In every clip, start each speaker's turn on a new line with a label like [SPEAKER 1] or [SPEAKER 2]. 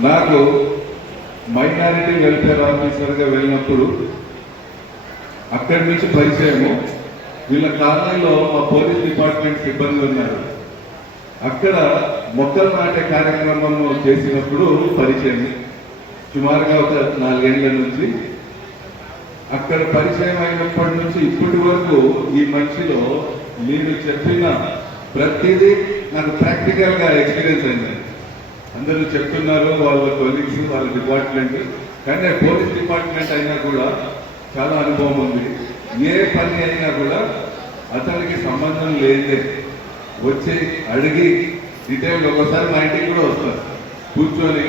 [SPEAKER 1] నాకు minority welfare ఆఫీసర్గా వెళ్ళినప్పుడు అక్కడి నుంచి పరిచయము. వీళ్ళ కాలనీలో మా పోలీస్ డిపార్ట్మెంట్ సిబ్బంది ఉన్నారు. అక్కడ మొక్కలు నాటే కార్యక్రమం చేసినప్పుడు పరిచయం. సుమారుగా ఒక నాలుగేళ్ళ నుంచి. అక్కడ పరిచయం అయినప్పటి నుంచి ఇప్పటి వరకు ఈ మనిషిలో మీరు చెప్పిన ప్రతిదీ నాకు ప్రాక్టికల్గా ఎక్స్పీరియన్స్ అయింది. అందరూ చెప్తున్నారు వాళ్ళ కొలీగ్స్ వాళ్ళ డిపార్ట్మెంట్ కానీ పోలీస్ డిపార్ట్మెంట్ అయినా కూడా చాలా అనుభవం ఉంది. ఏ పని అయినా కూడా అతనికి సంబంధం లేదే. వచ్చి అడిగి డీటెయిల్ ఒకసారి మా ఇంటికి కూడా వస్తారు. కూర్చొని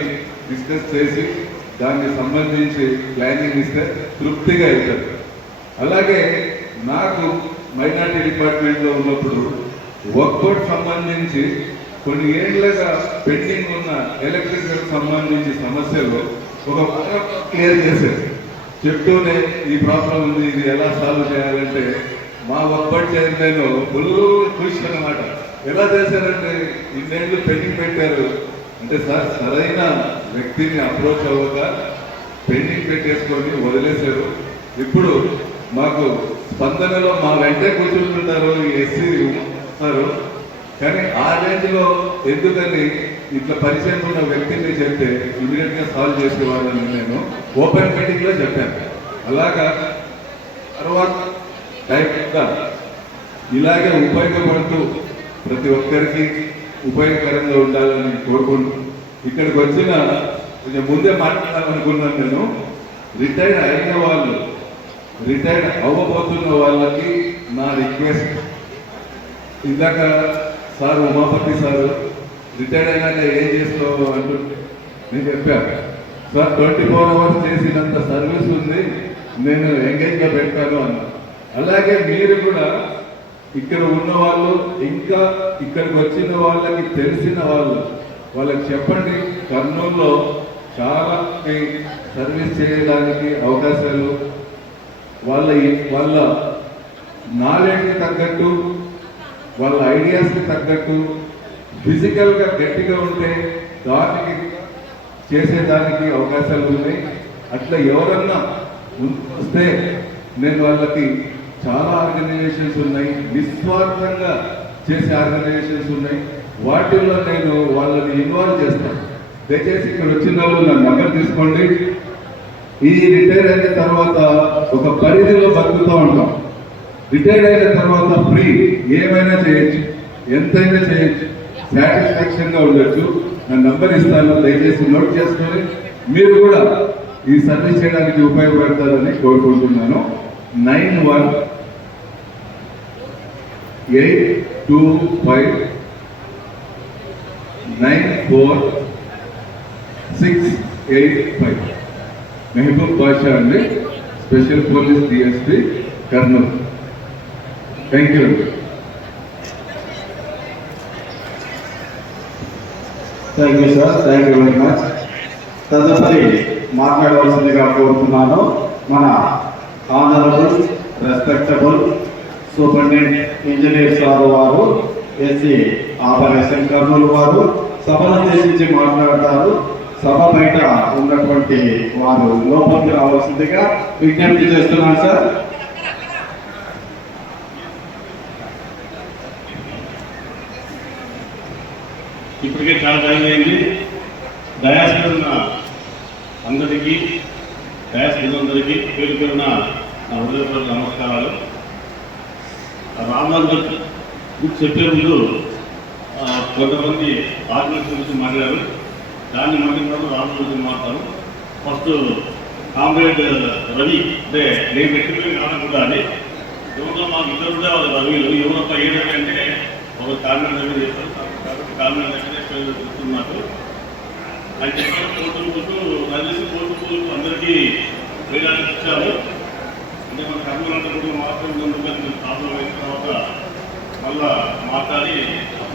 [SPEAKER 1] డిస్కస్ చేసి దానికి సంబంధించి ప్లానింగ్ ఇస్తే తృప్తిగా అవుతారు. అలాగే నాకు మైనార్టీ డిపార్ట్మెంట్లో ఉన్నప్పుడు వర్క్అవుట్ సంబంధించి కొన్ని ఏళ్ళుగా పెండింగ్ ఉన్న ఎలక్ట్రికల్ సంబంధించి సమస్యలు ఒక క్లియర్ చేశారు. చెప్తూనే ఈ ప్రాబ్లం ఉంది ఇది ఎలా సాల్వ్ చేయాలంటే మా ఒక్కటి చైర్మన్ ఫుల్ ఖుషి అన్నమాట. ఎలా చేశారంటే ఇన్నేళ్ళు పెండింగ్ పెట్టారు. అంటే సార్ సరైన వ్యక్తిని అప్రోచ్ అవ్వక పెండింగ్ పెట్టేసుకొని వదిలేశారు. ఇప్పుడు మాకు స్పందనలో మా వెంటే కూర్చుంటున్నారు ఈ ఎస్సీ ఉన్నారు కానీ ఆ రేంజ్లో ఎందుకని ఇట్లా పరిచయం ఉన్న వ్యక్తిని చెప్తే ఇమీడియట్గా సాల్వ్ చేసేవాళ్ళని నేను. ఓపెన్ మీటింగ్లో చెప్పాను. అలాగా తర్వాత డైరెక్ట్గా ఇలాగే ఉపయోగపడుతూ ప్రతి ఒక్కరికి ఉపయోగకరంగా ఉండాలని కోరుకుంటూ ఇక్కడికి వచ్చిన కొంచెం ముందే మాట్లాడాలనుకున్నాను నేను. రిటైర్డ్ అయిన వాళ్ళు రిటైర్డ్ అవ్వబోతున్న వాళ్ళకి నా రిక్వెస్ట్ ఇందాక సార్ ఉమాపతి సారు రిటైర్డ్ అయినాక ఏం చేస్తావు అంటుంటే నేను చెప్పాను సార్ ట్వంటీ ఫోర్ అవర్స్ చేసినంత సర్వీస్ ఉంది నేను ఎంగేజ్గా పెట్టాను అన్న. అలాగే మీరు కూడా ఇక్కడ ఉన్న వాళ్ళు ఇంకా ఇక్కడికి వచ్చిన వాళ్ళకి తెలిసిన వాళ్ళు వాళ్ళకి చెప్పండి కర్నూలులో చాలా సర్వీస్ చేయడానికి అవకాశాలు వాళ్ళ వాళ్ళ నాలెడ్జ్కి తగ్గట్టు వాళ్ళ ఐడియాస్కి తగ్గట్టు ఫిజికల్గా గట్టిగా ఉంటే దానికి చేసేదానికి అవకాశాలు ఉన్నాయి. అట్లా ఎవరన్నా వస్తే నేను వాళ్ళకి చాలా ఆర్గనైజేషన్స్ ఉన్నాయి. నిస్వార్థంగా చేసే ఆర్గనైజేషన్స్ ఉన్నాయి. వాటిల్లో నేను వాళ్ళని ఇన్వాల్వ్ చేస్తాను దయచేసి ఇక్కడ వచ్చిన వాళ్ళు నా నెంబర్ తీసుకోండి. ఈ రిటైర్ అయిన తర్వాత ఒక పరిధిలో బతుకుతూ ఉంటాం. రిటైర్ అయిన తర్వాత ఫ్రీ ఏమైనా చేయొచ్చు. ఎంతైనా చేయొచ్చు. సాటిస్ఫాక్షన్గా ఉండొచ్చు. నా నంబర్ ఇస్తాను. దయచేసి నోట్ చేసుకొని మీరు కూడా ఈ సర్వీస్ చేయడానికి ఉపయోగపడతారని కోరుకుంటున్నాను. Nine one eight two five nine four six eight five Mehboob Basha అండి. Special police DSP Kurnool thank you
[SPEAKER 2] thank you sir thank you very much తదుపరి మాట్లాడవలసిందిగా కోరుతున్నాను మన honourable respectable superintendent engineer sir వారు SC operation Kurnool వారు సభను ఉద్దేశించి మాట్లాడతారు. సభ బయట ఉన్నటువంటి వారు లోపలికి రావాల్సిందిగా విజ్ఞప్తి చేస్తున్నాను సార్.
[SPEAKER 3] ఇప్పటికే చాలా టైం అయింది డయాస్ ఉన్న అందరికీ డయాస్ అందరికీ పేరు పేరున నా హృదయపూర్వక నమస్కారాలు. రామ్నాథ్ గురించి చెప్పే ముందు కొంతమంది ఆర్గనైజేషన్ గురించి మాట్లాడారు. దాన్ని మాట్లాడినప్పుడు రామ్నాథ్ గురించి మాట్లాడతారు ఫస్ట్ కామ్రేడ్ రవి అంటే నేను వ్యక్తిగా కాకుండా అని ఎవరో మాకు ఇద్దరు కూడా వాళ్ళు రవిలు ఎవరొక్క ఏ ఒక కామ్రేడ్ రవి చేస్తారు. కాబట్టి కామ్రేడ్ దగ్గరే పేరు ఆయన చెప్పిన కోర్టులు కోర్టు రాజేసి కోర్టు కోర్టు అందరికీ వేయడానికి ఇచ్చారు. అంటే మన కర్మలంతా కూడా మాత్రం ఉన్నందుకు ప్రాబ్లం అయిన తర్వాత మళ్ళా మాట్లాడి ఆ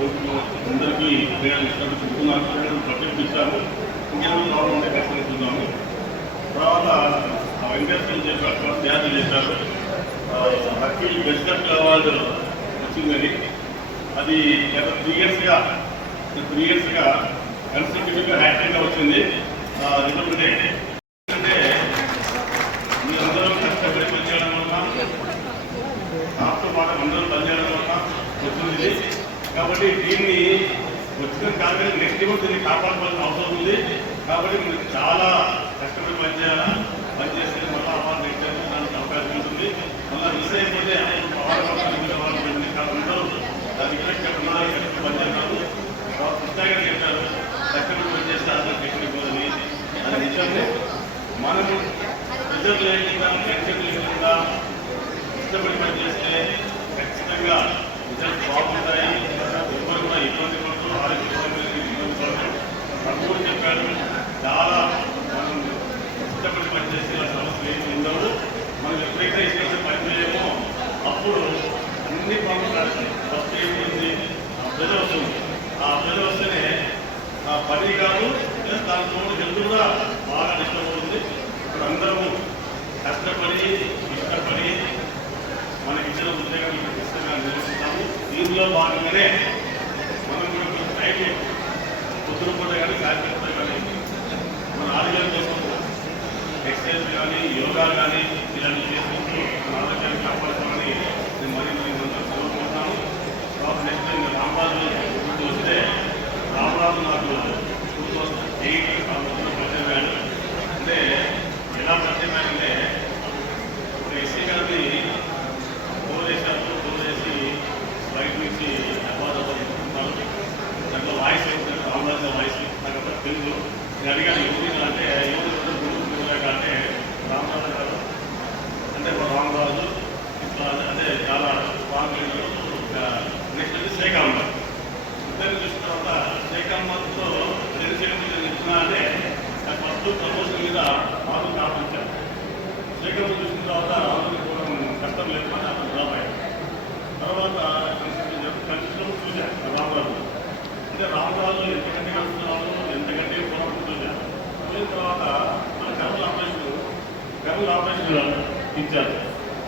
[SPEAKER 3] అందరికీ వేయడానికి ఇస్తాను ఇచ్చాము ఇంకేమైనా ప్రాబ్లం ఉంటే పరిశీలిస్తున్నాము తర్వాత ఆ వెంకటేశ్వర చెప్పారు త్యాగం చేశారు. హక్కి బెస్ట్ అవార్డు వచ్చిందని. అది గత త్రీ ఇయర్స్గా త్రీ ఇయర్స్గా కన్స్ట్రక్టివ్గా హ్యాట్రిక్గా వచ్చింది. నిజమే అంటే మీరందరూ కష్టపడి పనిచేయడం వలన నాతో పాటు అందరూ పనిచేయడం వల్ల వచ్చింది ఇది. కాబట్టి దీన్ని వచ్చిన కాదు నెక్స్ట్ కూడా దీన్ని కాపాడుకోవాల్సిన అవసరం ఉంది. కాబట్టి మీరు చాలా కష్టపడి పనిచేయాలా? పనిచేస్తే మళ్ళీ అవార్డు నెక్స్ట్ టైం దానికి అవకాశం ఉంటుంది. మళ్ళీ మిస్ అయిపోతే అందరూ దానికి ఇక్కడ ఉన్నారు ఇక్కడ పనిచేస్తారు పుస్తకాలు చెప్పారు కష్టపడి పనిచేస్తే అసలు టెక్నిక్ అని అది నిజమే మనము రిజల్ట్ లేకుండా టెన్షన్ లేకుండా కష్టపడి పనిచేస్తే ఖచ్చితంగా రిజల్ట్ బాగుంటాయి ఎవరు కూడా ఇబ్బంది పడుతూ ఆరోగ్య ఇబ్బంది పడుతూ చాలా మనం కష్టపడి పనిచేసే సమస్యలు ఏమి ఉండవు మనం ఎప్పుడైతే ఇష్టం పనిచేయమో అప్పుడు అన్ని పనులు నడుస్తాయి ఫస్ట్ ఏంటి ఆ వస్తుంది ఆ ప్రజలు వస్తేనే ఆ పని కాదు ప్లస్ దాని తోడు హెల్త్ కూడా బాగా డిస్టర్బ్ అవుతుంది ఇప్పుడు అందరము కష్టపడి ఇష్టపడి మనకి ఇచ్చిన ఉద్యోగం ఇష్టంగా నిర్వహిస్తాము దీనిలో భాగంగానే మనం కూడా కొంచెం టైం పొద్దున పూట కానీ సాయంత్రం కానీ మన ఆరోగ్యం కోసం ఎక్సర్సైజ్ కానీ యోగా కానీ ఇలాంటివి చేసుకుంటూ మన ఆరోగ్యాన్ని కాపాడుతామని నేను మరీ మరీ ముందు కోరుకుంటున్నాను తర్వాత నెక్స్ట్ టైం రామరాజు గుర్తు వస్తే రామరాజు నాకు టూ థౌసండ్ ఎయిట్ పరిచయం అయ్యాడు అంటే ఎలా పరిచయం అయ్యాడంటే ఒక ఎస్సీ గారిని ఫోన్ చేశారు ఫోన్ చేసి బయట నుంచి హైదరాబాద్ తీసుకుంటారు దాంట్లో వాయిస్ ఏంటంటే రామరాజు వాయిస్ నాకు అప్పుడు తెలుసు నేను అడిగాను ఎవరు అంటే ఎవరు గురువు అంటే రామరాజు గారు అంటే మా రామరాజు ఇట్లా అంటే చాలా బాగా నెక్స్ట్ వచ్చి శ్రీకాంత్ ఇద్దరు చూసిన తర్వాత శ్రీకాంత్తో రెండు సెకండ్ ఇస్తున్నా అంటే నాకు ఫస్ట్ ప్రమోషన్ మీద రాజు కాపించాను శ్రీకాంత్ చూసిన తర్వాత రాజుని కూడా కష్టం లేకుండా అతను డ్రాప్ అయ్యాడు తర్వాత కన్సిస్టెంట్ చూశాను రామరాజు అంటే రామరాజు ఎంతకంటే కలుస్తున్నాడు ఎంతకంటే పోరాటం చూశాను చూసిన తర్వాత మన కర్మల ఆపరేషన్ కర్మల ఆపరేషన్ ఇచ్చారు.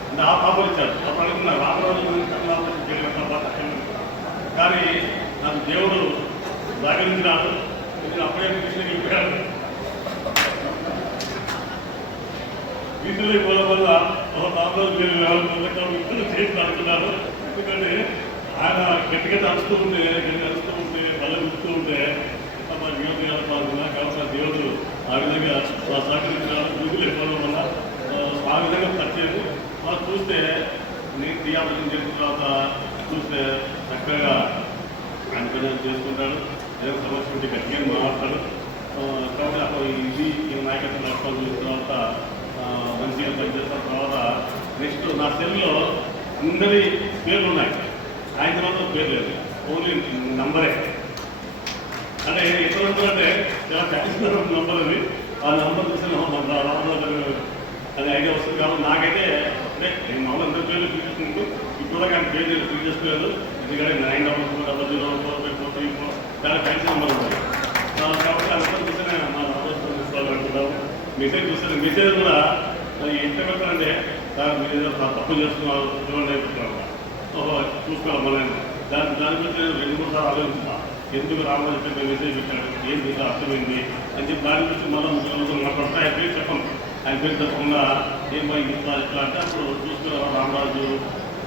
[SPEAKER 3] అంటే ఆ పాపలు ఇచ్చారు. అప్పుడు అనుకున్నా రామరాజు గురించి కర్మల ఆపరేషన్ చేయడం బాధ? కానీ నాకు దేవుడు దాగలించినాడు. నేను అప్పుడే కృష్ణకి ఇప్పాడు వీటిలో పోవడం వల్ల ఒక రామరాజు మీరు ఇద్దరు చేసి అనుకున్నారు ఎందుకంటే ఆయన గట్టిగా అరుస్తూ ఉంటే గట్టిగా అరుస్తూ ఉంటే బల్ల గుర్తూ ఉంటే మన యువత పాల్గొన్నా కాబట్టి దేవుడు ఆ విధంగా సహకరించినాడు. వీధులు ఇవ్వడం వల్ల ఆ, ఆ విధంగా పచ్చేది మనం చూస్తే నేను క్రియాపదం చేసిన తర్వాత చూస్తే చక్కగా ఆయన చేసుకుంటాడు. ఏదో సమస్య ఉంటే గట్టిగా మాట్లాడతాడు. కాబట్టి అప్పుడు ఇది ఈ నాయకత్వం నడపాలి చూసిన తర్వాత మంచిగా పనిచేసిన తర్వాత నెక్స్ట్ నా సెల్లో అందరి పేర్లు ఉన్నాయి. ఆయన తర్వాత పేరు లేదు. ఓన్లీ నంబరే. అంటే ఎక్కడ ఉంటుందంటే చాలా ఫ్యాన్సీ నంబర్ అది. ఆ నంబర్ చూసిన మన రామరాజు గారు అది ఐడియా వస్తుంది కాబట్టి నాకైతే అంటే నేను మామూలు అందరూ పేర్లు చూపించుకుంటూ ఇప్పుడు కూడా ఆయన పేరు నేను ఫీల్ చేసుకోలేదు. ఎందుకంటే nine double four double zero four five four three four దాని ఫ్యాన్సీ నెంబర్ ఉంటుంది కాబట్టి అందరూ చూస్తేనే మా రామరాజు తీసుకోవాలనుకుంటాము మెసేజ్ చూస్తే మెసేజ్ కూడా అది ఎంత పెడతారంటే సార్ మీరు ఏదో తప్పు చేస్తున్నారు చూడండి చెప్తున్నారు ఓహో చూసుకోవాలి మనం దాని దాని గురించి నేను రెండు మూడు సార్లు ఆలోచించా ఎందుకు రామని చెప్పి మెసేజ్ పెట్టాడు. ఏం మీకు అర్థమైంది అని చెప్పి దాని గురించి మళ్ళీ ముఖ్యమంత్రి మాట్లాడితే ఎప్పుడు చెప్పండి ఆయన పేరు ఏం పని ఇట్లా ఇట్లా అంటే అప్పుడు చూసుకున్న రామరాజు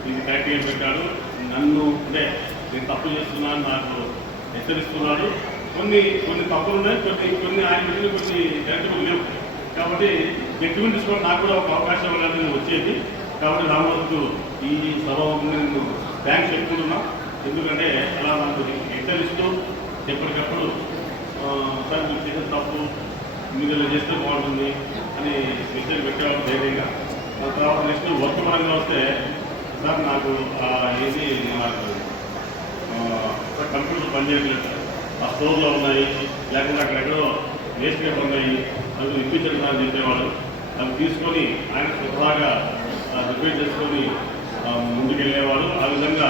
[SPEAKER 3] ఇది క్రైటీరియా పెట్టాడు. నన్ను అంటే నేను తప్పు చేస్తున్నాను నాకు హెచ్చరిస్తున్నాడు. కొన్ని కొన్ని తప్పులు ఉన్నాయి కొన్ని కొన్ని ఆయన పెట్టిన కొన్ని కరెక్ట్గా లేవు. కాబట్టి జడ్జిమెంట్ తీసుకోవడం నాకు కూడా ఒక అవకాశం అనేది వచ్చేది. కాబట్టి రామరాజు ఈ సభాముఖంగా నేను థ్యాంక్స్ చెప్పుకుంటున్నా. ఎందుకంటే అలా నాకు హెచ్చరిస్తూ ఎప్పటికప్పుడు సార్ మీరు చేసిన తప్పు మీరు ఇలా చేస్తే బాగుంటుంది అని మెసేజ్ పెట్టేవాళ్ళు ధైర్యంగా. ఆ తర్వాత నెక్స్ట్ వర్క్ పరంగా వస్తే సార్ నాకు ఆ ఏది నాకు కంప్యూటర్ పనిచేయట్లేదు ఆ స్టోర్లో ఉన్నాయి లేకుంటే అక్కడెక్కడో వేస్ట్ పేపర్ ఉన్నాయి అవి ఇప్పించండి అని చెప్పేవాడు. అవి తీసుకొని ఆయన స్వతహాగా రిపేర్ చేసుకొని ముందుకెళ్ళేవాడు. ఆ విధంగా